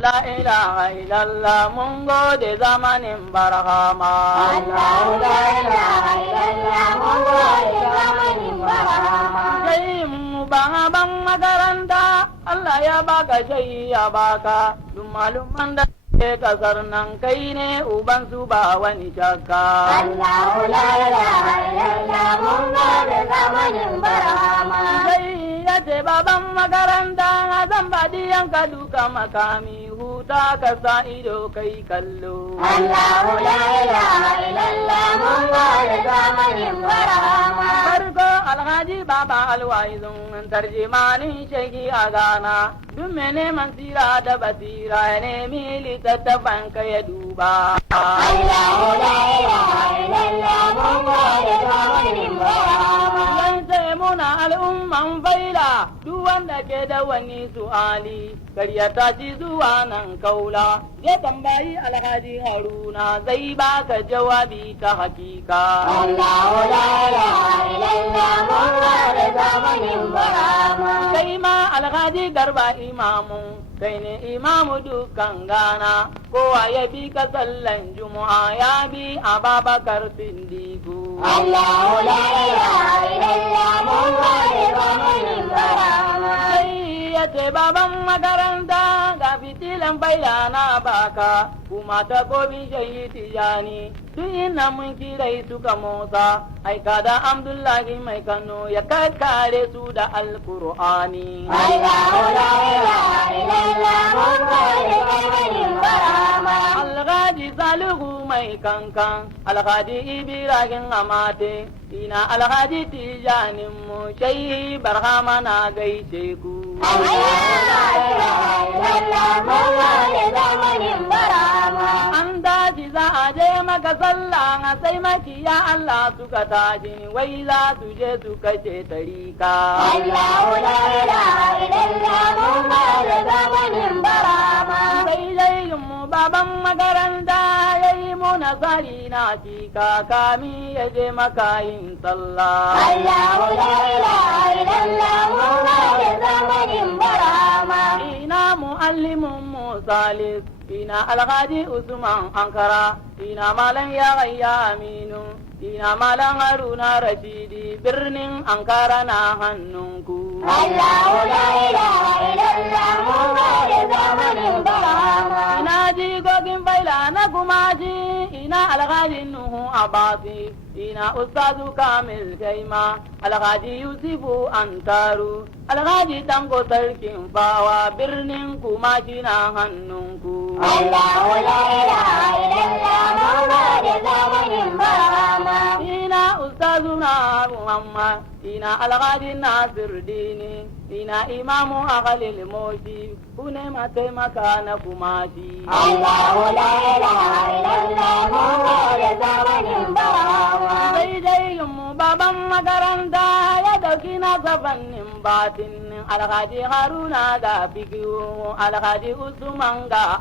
la ilaha illallah mun gode zamanin barhama. Allahu la ilaha illallah mun gode zamanin barhama. Sai mu ban makaranta Allah ya baka shai ya baka duk malumman da ke kasar nan kai ne uban su ba wani shakka. Allahu la ilaha illallah mun gode zamanin barhama. Sai ya ce baban makaranta zan baɗi yanka duka makami huta ka sa ido kai kallo. Allahu la ilaha illallah mun gode zamanin barhama. Farko alhaji baba alwaizun tarjimanin shagi a gana duk mai neman sira da basira ya nemi littattafan ka ya duba. Allahu la ilaha illallah mun gode zamanin barhama. Yan sai muna al'umman faila duk wanda ke da wani su'ali karyata ci zuwa nan kaula ya tambayi alhaji haruna zai baka jawabi ta hakika. Allahu la ilaha illallah mun gode zamanin barhama. Kai ma alhaji garba imamu kai ne imamu dukkan gana kowa ya bi ka sallan juma'a ya bi ababakar sindiku. Allahu la ilaha illallah mun gode zamanin barhama. Sai ya ce baban makaranta ga fitilan bayyana baka kuma ta gobi shayi tijani duk ina mun kirai suka motsa aika da Abdullahi mai Kano ya kakkare su da alkur'ani. Allahu la ilaha illallah mun gode zamanin barhama. Alhaji Salihu mai kankan Alhaji Ibrahim Amate ina Alhaji Tijanin mu shayi barhama na gaishe ku. Allahu la ilaha illallah mun gode zamanin barhama. An daji za a je maka sallah sai makiya Allah suka tashi wai za su je su kashe tarika. Allahu la ilaha illallah mun gode zamanin barhama. Sai dai mu baban makaranta ya yi muna tsari na cika kami ya je maka yin sallah. Allahu la ilaha illallah mun gode zamanin barhama. Ina muallimin mu Salis ina Alhaji Usman Ankara ina Malam Yahaya Aminu ina Malam Haruna Rashidi birnin Ankara na hannunku. Allahu la ilaha illallah mun gode zamanin barhama. Ina jigogin faila na kumaji ina Alhaji Nuhu Abasi ina Ustazu Kamil Shaima Alhaji Yusufu Antaru Alhaji Dango Sarkin Fawa birnin kumaji na hannunku. Allahu la ilaha illallah mun gode zamanin barhama. Ina Ustazuna Muhammad ina Alhaji Nasir Dini ina Imamu Akhalil Moshi kune mataimaka na kumaji. Allahu la ilaha illallah mun gode zamanin barhama. Sai dai mu baban makaranta ya dauki na safannin batin Alhaji Haruna ga fikiyu Alhaji Usman ga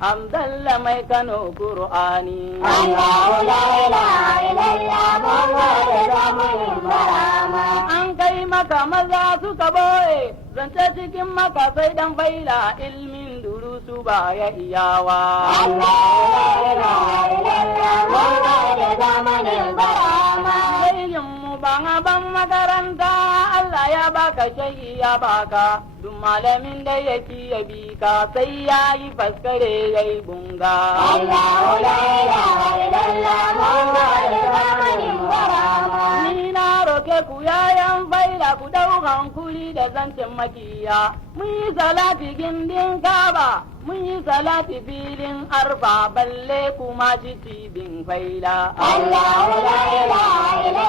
Abdalla mai Kano Qur'ani. Allahu la ilaha illallah mun gode zamanin barhama. An kai maka maza suka boye zance cikin maka sai dan faila ilmin durusu ba ya iyawa. Allahu la ilaha illallah mun gode zamanin barhama. Sai mu ban makaranta Allah ya baka shayi ya baka duk malamin da yake ya bi ka sai ya yi faskare ya yi bunga. Allahu la ilaha illallah mun gode zamanin barhama. Ni na roke ku yayan faila ku dau hankuli da zancen makiya mun yi salati gindin kaba mun yi salati filin arfa balle kuma ji tibin faila. Allahu la ilaha illallah